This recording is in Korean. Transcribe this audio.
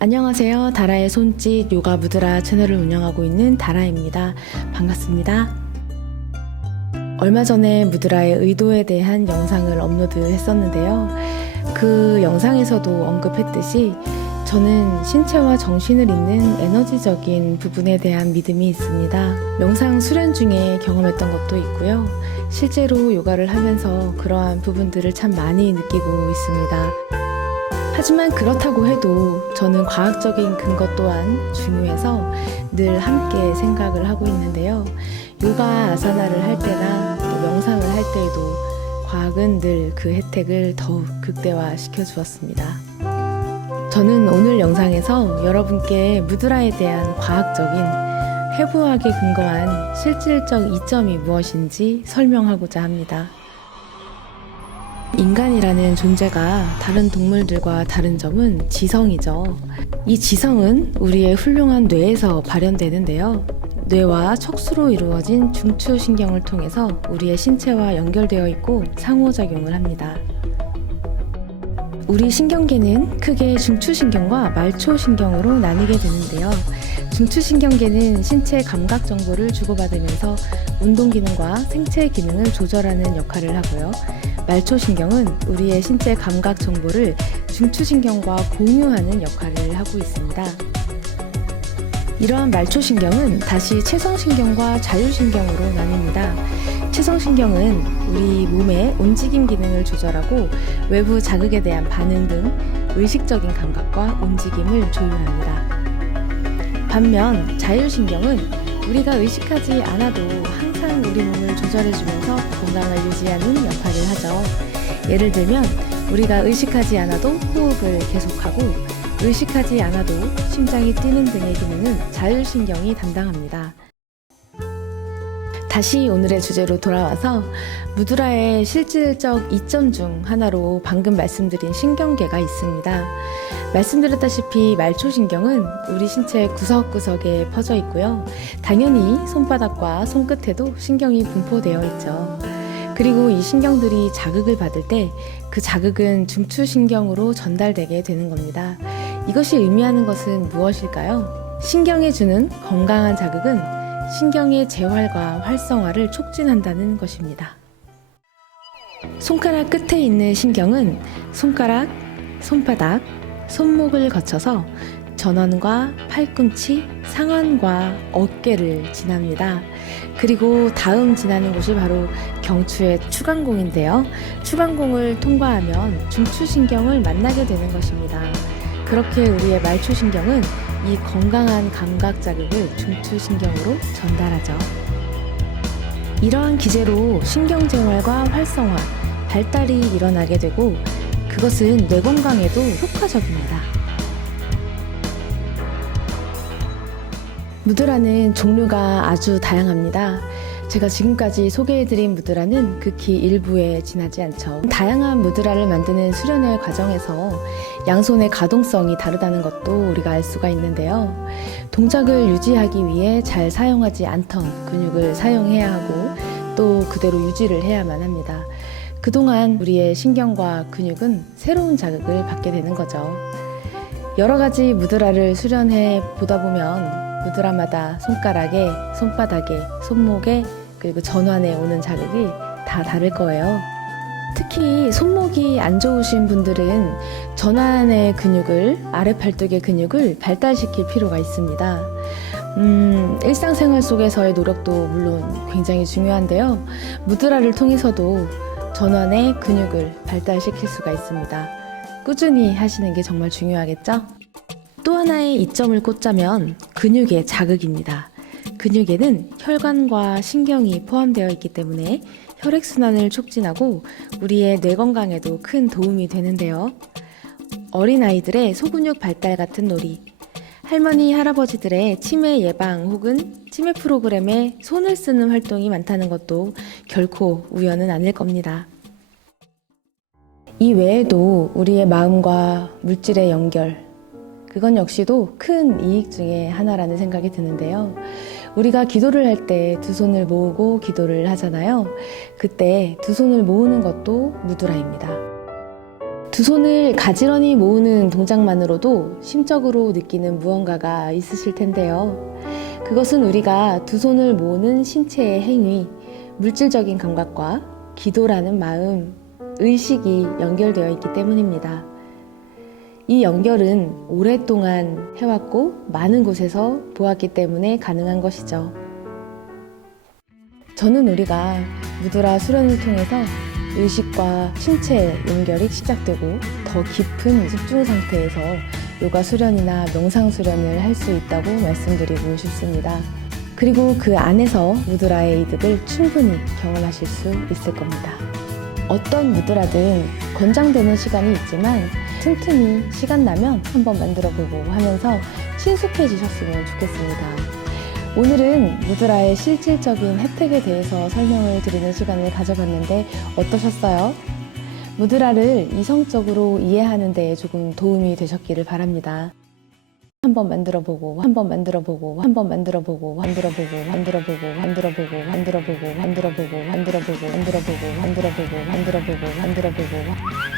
안녕하세요. 다라의 손짓 요가 무드라 채널을 운영하고 있는 다라입니다. 반갑습니다. 얼마 전에 무드라의 의도에 대한 영상을 업로드했었는데요. 그 영상에서도 언급했듯이 저는 신체와 정신을 잇는 에너지적인 부분에 대한 믿음이 있습니다. 명상 수련 중에 경험했던 것도 있고요. 실제로 요가를 하면서 그러한 부분들을 참 많이 느끼고 있습니다. 하지만 그렇다고 해도 저는 과학적인 근거 또한 중요해서 늘 함께 생각을 하고 있는데요. 요가 아사나를 할 때나 또 명상을 할 때에도 과학은 늘 그 혜택을 더욱 극대화시켜 주었습니다. 저는 오늘 영상에서 여러분께 무드라에 대한 과학적인 해부학에 근거한 실질적 이점이 무엇인지 설명하고자 합니다. 인간이라는 존재가 다른 동물들과 다른 점은 지성이죠. 이 지성은 우리의 훌륭한 뇌에서 발현되는데요. 뇌와 척수로 이루어진 중추신경을 통해서 우리의 신체와 연결되어 있고 상호작용을 합니다. 우리 신경계는 크게 중추신경과 말초신경으로 나뉘게 되는데요. 중추신경계는 신체 감각 정보를 주고받으면서 운동 기능과 생체 기능을 조절하는 역할을 하고요. 말초신경은 우리의 신체 감각 정보를 중추신경과 공유하는 역할을 하고 있습니다. 이러한 말초신경은 다시 채성신경과 자율신경으로 나뉩니다. 채성신경은 우리 몸의 움직임 기능을 조절하고 외부 자극에 대한 반응 등 의식적인 감각과 움직임을 조율합니다. 반면 자율신경은 우리가 의식하지 않아도 항상 우리 몸을 조절해주면서 건강을 유지하는 역할을 하죠. 예를 들면 우리가 의식하지 않아도 호흡을 계속하고 의식하지 않아도 심장이 뛰는 등의 기능은 자율신경이 담당합니다. 다시 오늘의 주제로 돌아와서 무드라의 실질적 이점 중 하나로 방금 말씀드린 신경계가 있습니다. 말씀드렸다시피 말초신경은 우리 신체 구석구석에 퍼져 있고요. 당연히 손바닥과 손끝에도 신경이 분포되어 있죠. 그리고 이 신경들이 자극을 받을 때 그 자극은 중추신경으로 전달되게 되는 겁니다. 이것이 의미하는 것은 무엇일까요? 신경에 주는 건강한 자극은 신경의 재활과 활성화를 촉진한다는 것입니다. 손가락 끝에 있는 신경은 손가락, 손바닥, 손목을 거쳐서 전완과 팔꿈치, 상완과 어깨를 지납니다. 그리고 다음 지나는 곳이 바로 경추의 추간공인데요. 추간공을 통과하면 중추신경을 만나게 되는 것입니다. 그렇게 우리의 말초신경은 이 건강한 감각 자극을 중추신경으로 전달하죠. 이러한 기제로 신경재활과 활성화, 발달이 일어나게 되고 그것은 뇌 건강에도 효과적입니다. 무드라는 종류가 아주 다양합니다. 제가 지금까지 소개해드린 무드라는 극히 일부에 지나지 않죠. 다양한 무드라를 만드는 수련의 과정에서 양손의 가동성이 다르다는 것도 우리가 알 수가 있는데요. 동작을 유지하기 위해 잘 사용하지 않던 근육을 사용해야 하고 또 그대로 유지를 해야만 합니다. 그동안 우리의 신경과 근육은 새로운 자극을 받게 되는 거죠. 여러 가지 무드라를 수련해 보다 보면 무드라마다 손가락에, 손바닥에, 손목에 그리고 전완에 오는 자극이 다 다를 거예요. 특히 손목이 안 좋으신 분들은 전완의 근육을, 아래 팔뚝의 근육을 발달시킬 필요가 있습니다. 일상생활 속에서의 노력도 물론 굉장히 중요한데요. 무드라를 통해서도 전완의 근육을 발달시킬 수가 있습니다. 꾸준히 하시는 게 정말 중요하겠죠? 또 하나의 이점을 꽂자면 근육의 자극입니다. 근육에는 혈관과 신경이 포함되어 있기 때문에 혈액순환을 촉진하고 우리의 뇌 건강에도 큰 도움이 되는데요. 어린아이들의 소근육 발달 같은 놀이, 할머니, 할아버지들의 치매 예방 혹은 치매 프로그램에 손을 쓰는 활동이 많다는 것도 결코 우연은 아닐 겁니다. 이 외에도 우리의 마음과 물질의 연결, 그건 역시도 큰 이익 중에 하나라는 생각이 드는데요. 우리가 기도를 할 때 두 손을 모으고 기도를 하잖아요. 그때 두 손을 모으는 것도 무드라입니다. 두 손을 가지런히 모으는 동작만으로도 심적으로 느끼는 무언가가 있으실 텐데요. 그것은 우리가 두 손을 모으는 신체의 행위, 물질적인 감각과 기도라는 마음, 의식이 연결되어 있기 때문입니다. 이 연결은 오랫동안 해왔고 많은 곳에서 보았기 때문에 가능한 것이죠. 저는 우리가 무드라 수련을 통해서 의식과 신체의 연결이 시작되고 더 깊은 집중 상태에서 요가 수련이나 명상 수련을 할 수 있다고 말씀드리고 싶습니다. 그리고 그 안에서 무드라의 이득을 충분히 경험하실 수 있을 겁니다. 어떤 무드라든 권장되는 시간이 있지만 틈틈이 시간 나면 한번 만들어보고 하면서 친숙해지셨으면 좋겠습니다. 오늘은 무드라의 실질적인 혜택에 대해서 설명을 드리는 시간을 가져봤는데 어떠셨어요? 무드라를 이성적으로 이해하는 데 조금 도움이 되셨기를 바랍니다. 한번 만들어보고 한번 만들어보고 한번 만들어보고 만들어보고 만들어보고 만들어보고 만들어보고 만들어보고 만들어보고 만들어보고 만들어보고 만들어보고 만들어보고